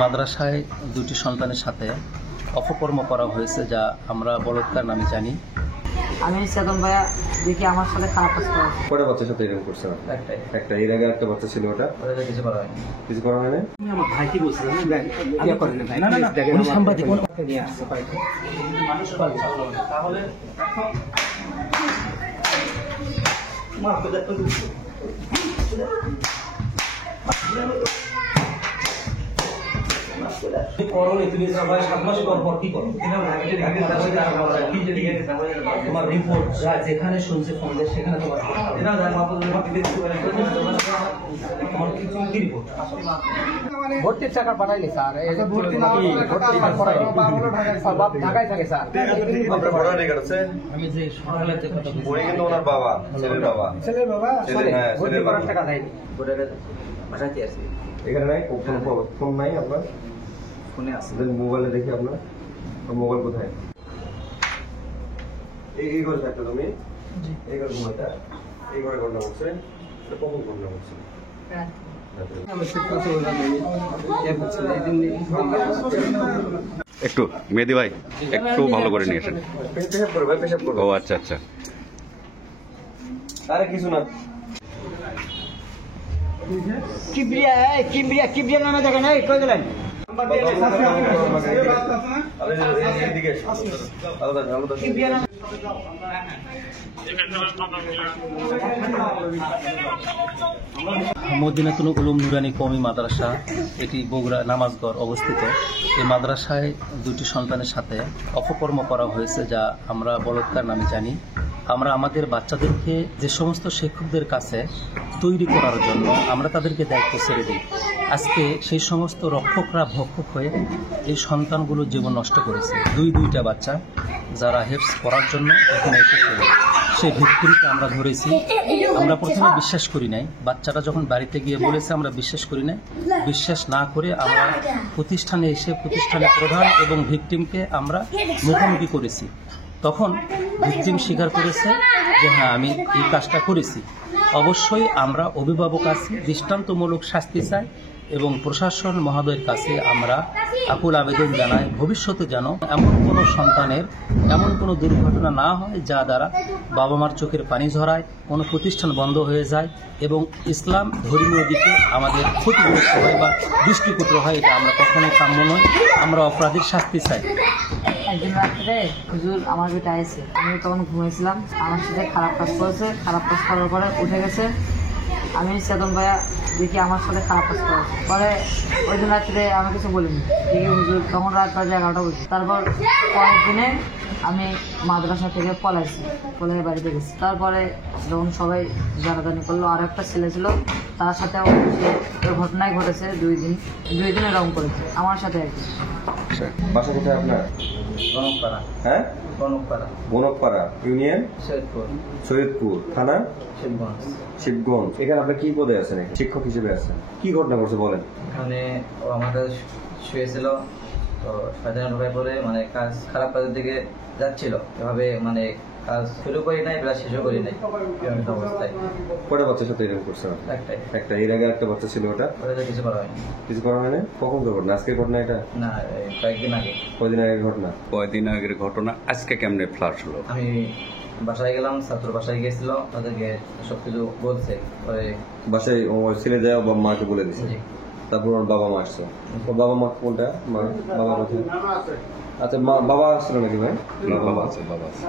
মাদ্রাসায় দুটি সন্তানের সাথে অপকর্ম করা হয়েছে, যা আমরা বলৎকার নামে জানি। আমি চেতন ভাইয়া দেখি আমার সাথে খারাপ কাজ করে। কয়টা বাচ্চার সাথে এরকম করছে? একটা। এর আগে একটা বাচ্চা ছিল, ওটা কিছু করা হয়নি। কিছু করা হয়নি। আমি আমার ভাইকে বলছিলাম সাংবাদিক নিয়ে আসছে তাহলে তুমি 7 মাস পর কি করো? তোমার রিপোর্ট যেখানে শুনছে ফোন দিয়ে সেখানে তোমার কি রিপোর্ট? ভর্তির টাকা পাঠাইনি স্যার। ঢাকায় থাকে স্যার। আমি যে সকালে কিন্তু ওনার বাবা, ছেলের বাবা ভর্তি করার টাকা দেয়নি। বাসাতে আছে, এখানে নাই। ফোন নাই আপনার? ফোনে আছে। মোবাইলে দেখি আপনার মোবাইল কোথায়? এই ঘরে থাকতো তুমি? এই ঘরে ঘুমাইতা? এই ঘরে ঘন্টা বলছে? কখন ঘন্টা বলছে? একটু মেহেদি ভাই একটু ভালো করে নিয়ে আসেন। পেশাব করবে, পেশাব করবে। ও আচ্ছা আচ্ছা। আরে কিছু না। কিবরিয়া নামে দেখেন এই কই গেলেন? মদিনাতুল উলুম নুরানী কওমি মাদ্রাসা, এটি বগুড়া নামাজগড় অবস্থিত। এই মাদ্রাসায় দুটি সন্তানের সাথে অপকর্ম করা হয়েছে, যা আমরা বলৎকার নামে জানি। আমরা আমাদের বাচ্চাদেরকে যে সমস্ত শিক্ষকদের কাছে তৈরি করার জন্য আমরা তাদেরকে দায়িত্ব ছেড়ে দিই, আজকে সেই সমস্ত রক্ষকরা ভক্ষক হয়ে এই সন্তানগুলো জীবন নষ্ট করেছে। দুইটা বাচ্চা যারা হেফজ করার জন্য এখানে এসেছিল, সেই ভিক্টিমকে আমরা ধরেছি। আমরা প্রথমে বিশ্বাস করি নাই, বাচ্চাটা যখন বাড়িতে গিয়ে বলেছে আমরা বিশ্বাস করি নাই। বিশ্বাস না করে আমরা প্রতিষ্ঠানে এসে প্রতিষ্ঠানের প্রধান এবং ভিক্টিমকে আমরা মুখোমুখি করেছি। তখন ভিকটিম স্বীকার করেছে যে হ্যাঁ, আমি এই কাজটা করেছি। অবশ্যই আমরা অভিভাবক আছি, দৃষ্টান্তমূলক শাস্তি চাই এবং প্রশাসন মহোদয়ের কাছে আমরা আকুল আবেদন জানাই, ভবিষ্যতে যেন এমন কোনো সন্তানের এমন কোনো দুর্ঘটনা না হয় যা দ্বারা বাবা মার চোখের পানি ঝরায়, কোনো প্রতিষ্ঠান বন্ধ হয়ে যায় এবং ইসলাম ধর্মীয় দিকে আমাদের ক্ষতিগ্রস্ত হয় বা দৃষ্টিকটু হয়। এটা আমরা কখনোই কাম্য নয়। আমরা অপরাধীর শাস্তি চাই। একদিন রাত্রে হুজুর আমার বেটা এসে, আমি তখন ঘুমিয়েছিলাম, আমার সাথে খারাপ কাজ করেছে। খারাপ কাজ করার পরে উঠে গেছে। আমি চেতন ভাইয়া দেখি আমার সাথে খারাপ কাজ করেছে। পরে ওই দিন রাত্রে আমি কিছু বলিনি, দেখি হুজুর তখন রাত বাজে 11টা বলছে। তারপর পরের দিনে আমি মাদ্রাসা থেকে পলাই বাড়িতে গেছি। তারপরে যখন সবাই জানাজানি করলো, আর একটা ছেলে ছিল, তার সাথেও সে ঘটনাই ঘটেছে। দুই দিন এরকম করেছে আমার সাথে আর কি। বাসা কোথায় আপনার? গণকপাড়া। হ্যাঁ, গণকপাড়া ইউনিয়ন সৈয়দপুর, থানা শিবগঞ্জ। এখানে আপনি কি পদে আছেন? শিক্ষক হিসেবে আছেন। কি ঘটনা করছে বলেন? এখানে ও আমাদের শুয়েছিল, তো সাজানো ঢোকায় পরে মানে কাজ খারাপ কাজের দিকে যাচ্ছিল। এভাবে মানে কাজ শুরু করি নাই, প্লাস শেষও করি নাই অবস্থায়। কয়টা বাচ্চার সাথে এরকম করছে? একটা। এর আগে একটা বাচ্চা ছিল, ওটা কিছু করা হয়নি। কিছু করা হয়নি। কখন তো ঘটনা? আজকের ঘটনা এটা? না, কয়েকদিন আগে। কয়দিন আগের ঘটনা? কয়দিন আগের ঘটনা আজকে কেমনে ফ্লাশ হলো? আমি বাসায় গেলাম, ছাত্র বাসায় গেছিল, তাদেরকে সবকিছু বলছে। পরে বাসায় ছেলে যায় বাবা মাকে বলে দিছে। তারপর ওর বাবা মা আসছে। ওর বাবা মা কোনটা? বাবা কোথায়? আচ্ছা, বাবা আসছিল নাকি ভাই? বাবা আছে, বাবা আছে।